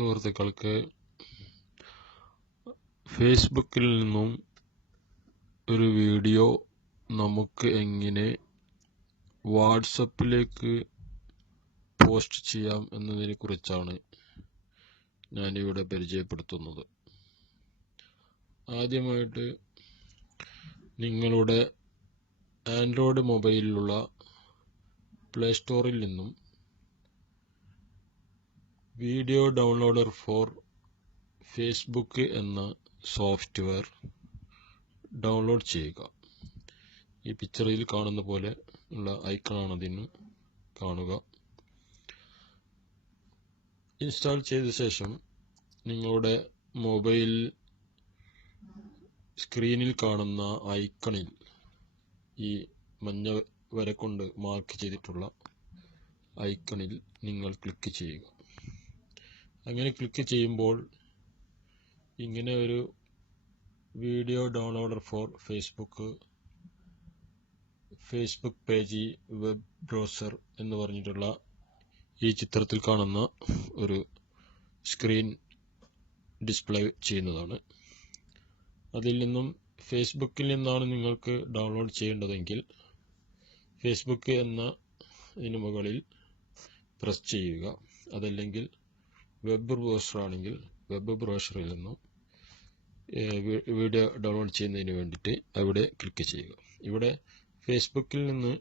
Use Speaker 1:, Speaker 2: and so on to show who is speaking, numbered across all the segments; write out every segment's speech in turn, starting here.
Speaker 1: സുഹൃത്തുക്കൾക്ക് ഫേസ്ബുക്കിൽ നിന്നും ഒരു വീഡിയോ നമുക്ക് എങ്ങനെ വാട്സപ്പിലേക്ക് പോസ്റ്റ് ചെയ്യാം എന്നതിനെ കുറിച്ചാണ് ഞാനിവിടെ പരിചയപ്പെടുത്തുന്നത്. ആദ്യമായിട്ട് നിങ്ങളുടെ ആൻഡ്രോയിഡ് മൊബൈലിലുള്ള പ്ലേ സ്റ്റോറിൽ നിന്നും വീഡിയോ ഡൗൺലോഡർ ഫോർ ഫേസ്ബുക്ക് എന്ന സോഫ്റ്റ്വെയർ ഡൗൺലോഡ് ചെയ്യുക. ഈ പിക്ചറിൽ കാണുന്ന പോലെ ഉള്ള ഐക്കണാണ് അതിന് കാണുക. ഇൻസ്റ്റാൾ ചെയ്ത ശേഷം നിങ്ങളുടെ മൊബൈൽ സ്ക്രീനിൽ കാണുന്ന ഐക്കണിൽ ഈ മഞ്ഞ വര കൊണ്ട് മാർക്ക് ചെയ്തിട്ടുള്ള ഐക്കണിൽ നിങ്ങൾ ക്ലിക്ക് ചെയ്യുക. അങ്ങനെ ക്ലിക്ക് ചെയ്യുമ്പോൾ ഇങ്ങനെ ഒരു video downloader for Facebook Facebook page web browser എന്ന് പറഞ്ഞിട്ടുള്ള ഈ ചിത്രത്തിൽ കാണുന്ന ഒരു സ്ക്രീൻ ഡിസ്പ്ലേ ചെയ്യുന്നതാണ്. അതിൽ നിന്നും ഫേസ്ബുക്കിൽ നിന്നാണ് നിങ്ങൾക്ക് ഡൗൺലോഡ് ചെയ്യേണ്ടതെങ്കിൽ ഫേസ്ബുക്ക് എന്ന ഇതിന് മുകളിൽ പ്രസ് ചെയ്യുക. അതല്ലെങ്കിൽ വെബ് ബ്രൗസർ ആണെങ്കിൽ വെബ് ബ്രൗസറിൽ നിന്നും വീഡിയോ ഡൗൺലോഡ് ചെയ്യുന്നതിന് വേണ്ടിയിട്ട് അവിടെ ക്ലിക്ക് ചെയ്യുക. ഇവിടെ ഫേസ്ബുക്കിൽ നിന്ന്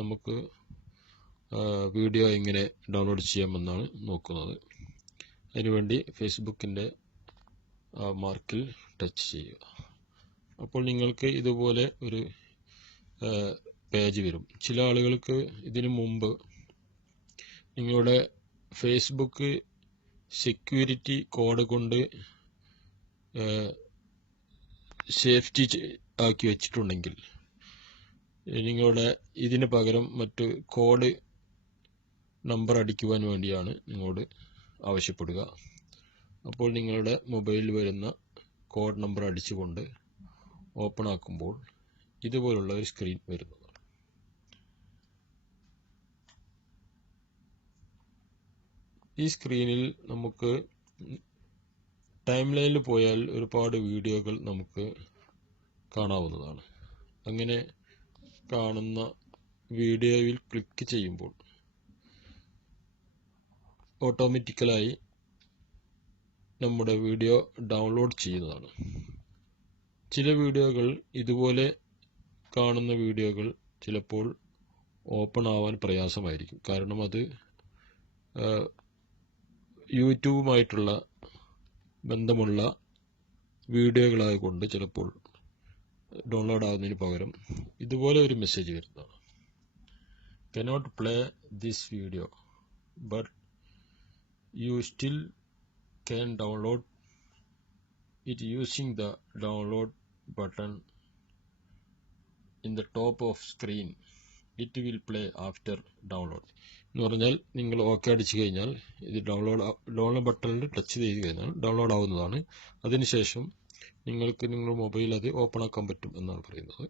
Speaker 1: നമുക്ക് വീഡിയോ എങ്ങനെ ഡൗൺലോഡ് ചെയ്യാമെന്നാണ് നോക്കുന്നത്. അതിനുവേണ്ടി ഫേസ്ബുക്കിന്റെ മാർക്കിൽ ടച്ച് ചെയ്യുക. അപ്പോൾ നിങ്ങൾക്ക് ഇതുപോലെ ഒരു പേജ് വരും. ചില ആളുകൾക്ക് ഇതിനു മുമ്പ് നിങ്ങളുടെ ഫേസ്ബുക്ക് സെക്യൂരിറ്റി കോഡ് കൊണ്ട് സേഫ്റ്റി ആക്കി വെച്ചിട്ടുണ്ടെങ്കിൽ നിങ്ങളുടെ ഇതിന് പകരം മറ്റ് കോഡ് നമ്പർ അടിക്കുവാൻ വേണ്ടിയാണ് നിങ്ങളോട് ആവശ്യപ്പെടുക. അപ്പോൾ നിങ്ങളുടെ മൊബൈലിൽ വരുന്ന കോഡ് നമ്പർ അടിച്ചുകൊണ്ട് ഓപ്പൺ ആക്കുമ്പോൾ ഇതുപോലുള്ള ഒരു സ്ക്രീൻ വരുന്നതാണ് ഈ സ്ക്രീനിൽ നമുക്ക് ടൈം ലൈനിൽ പോയാൽ ഒരുപാട് വീഡിയോകൾ നമുക്ക് കാണാവുന്നതാണ്. അങ്ങനെ കാണുന്ന വീഡിയോയിൽ ക്ലിക്ക് ചെയ്യുമ്പോൾ ഓട്ടോമാറ്റിക്കലായി നമ്മുടെ വീഡിയോ ഡൗൺലോഡ് ചെയ്യുന്നതാണ്. ചില വീഡിയോകൾ ഇതുപോലെ കാണുന്ന വീഡിയോകൾ ചിലപ്പോൾ ഓപ്പൺ ആവാൻ പ്രയാസമായിരിക്കും. കാരണം അത് യൂട്യൂബുമായിട്ടുള്ള ബന്ധമുള്ള വീഡിയോകളായതുകൊണ്ട് ചിലപ്പോൾ ഡൗൺലോഡ് ആകുന്നതിന് പകരം ഇതുപോലെ ഒരു മെസ്സേജ് വരുന്നതാണ്. Cannot play this video but you still can download it using the download button in the top of screen. It will play after download എന്ന് പറഞ്ഞാൽ നിങ്ങൾ ഓക്കെ അടിച്ചു കഴിഞ്ഞാൽ ഇത് ഡൗൺലോഡ് ഡൗൺലോഡ് ബട്ടണിൽ ടച്ച് ചെയ്ത് കഴിഞ്ഞാൽ ഡൗൺലോഡ് ആവുന്നതാണ്. അതിനുശേഷം നിങ്ങൾക്ക് നിങ്ങളുടെ മൊബൈൽ അത് ഓപ്പൺ ആക്കാൻ പറ്റും എന്നാണ് പറയുന്നത്.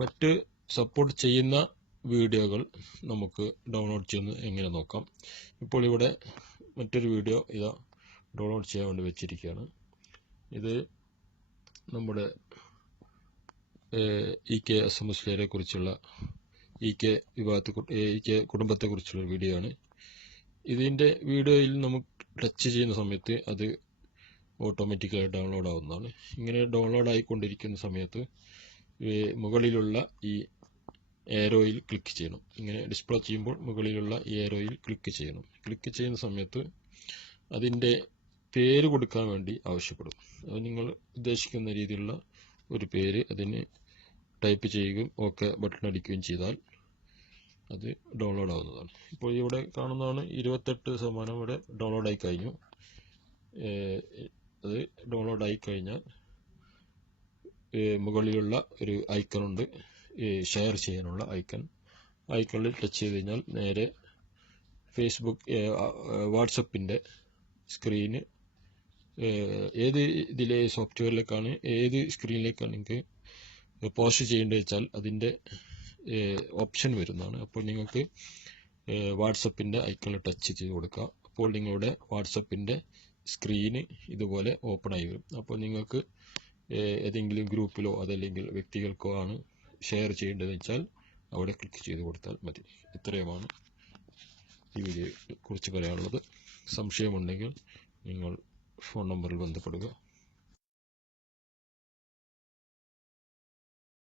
Speaker 1: മറ്റ് സപ്പോർട്ട് ചെയ്യുന്ന വീഡിയോകൾ നമുക്ക് ഡൗൺലോഡ് ചെയ്യുന്നത് എങ്ങനെ നോക്കാം. ഇപ്പോൾ ഇവിടെ മറ്റൊരു വീഡിയോ ഇതാ ഡൗൺലോഡ് ചെയ്യാൻ വേണ്ടി വെച്ചിരിക്കുകയാണ്. ഇത് നമ്മുടെ ഇ കെ എസ് മുസ്ലിയരെ കുറിച്ചുള്ള ഇ കെ വിഭാഗത്തെ ഇ കെ കുടുംബത്തെക്കുറിച്ചുള്ള വീഡിയോ ആണ്. ഇതിന്റെ വീഡിയോയിൽ നമുക്ക് ടച്ച് ചെയ്യുന്ന സമയത്ത് അത് ഓട്ടോമാറ്റിക്കായി ഡൗൺലോഡ് ആവുന്നതാണ്. ഇങ്ങനെ ഡൗൺലോഡ് ആയിക്കൊണ്ടിരിക്കുന്ന സമയത്ത് മുകളിലുള്ള ഈ ഏരോയിൽ ക്ലിക്ക് ചെയ്യണം. ഇങ്ങനെ ഡിസ്പ്ലേ ചെയ്യുമ്പോൾ മുകളിലുള്ള ഈ ഏരോയിൽ ക്ലിക്ക് ചെയ്യണം. ക്ലിക്ക് ചെയ്യുന്ന സമയത്ത് അതിന്റെ പേര് കൊടുക്കാൻ വേണ്ടി ആവശ്യപ്പെടും. അത് നിങ്ങൾ ഉദ്ദേശിക്കുന്ന രീതിയിലുള്ള ഒരു പേര് അതിന് ടൈപ്പ് ചെയ്യുകയും ഓക്കെ ബട്ടൺ അടിക്കുകയും ചെയ്താൽ അത് ഡൗൺലോഡ് ആവുന്നതാണ്. ഇപ്പോൾ ഇവിടെ കാണുന്നതാണ് ഇരുപത്തെട്ട് ശതമാനം ഇവിടെ ഡൗൺലോഡ് ആയി കഴിഞ്ഞു. അത് ഡൗൺലോഡ് ആയി കഴിഞ്ഞാൽ മുകളിലുള്ള ഒരു ഐക്കണുണ്ട് ഷെയർ ചെയ്യാനുള്ള ഐക്കൺ ഐക്കണിൽ ടച്ച് ചെയ്ത് കഴിഞ്ഞാൽ നേരെ ഫേസ്ബുക്ക് വാട്സപ്പിന്റെ സ്ക്രീന് ഏത് ഇതിലെ സോഫ്റ്റ്വെയറിലേക്കാണ് ഏത് സ്ക്രീനിലേക്കാണ് നിങ്ങൾക്ക് പോസ്റ്റ് ചെയ്യേണ്ടത് വെച്ചാൽ അതിന്റെ ഓപ്ഷൻ വരുന്നതാണ്. അപ്പോൾ നിങ്ങൾക്ക് വാട്സപ്പിന്റെ ഐക്കണിൽ ടച്ച് ചെയ്ത് കൊടുക്കുക അപ്പോൾ നിങ്ങളുടെ വാട്സപ്പിന്റെ സ്ക്രീന് ഇതുപോലെ ഓപ്പൺ ആയി വരും. അപ്പോൾ നിങ്ങൾക്ക് ഏതെങ്കിലും ഗ്രൂപ്പിലോ അതല്ലെങ്കിൽ വ്യക്തികൾക്കോ ആണ് ഷെയർ ചെയ്യേണ്ടതെന്ന് വെച്ചാൽ അവിടെ ക്ലിക്ക് ചെയ്ത് കൊടുത്താൽ മതി. ഇത്രയുമാണ് ഈ വീഡിയോയെ കുറിച്ച് പറയാനുള്ളത്. സംശയമുണ്ടെങ്കിൽ നിങ്ങൾ ഫോൺ നമ്പറിൽ ബന്ധപ്പെടുക.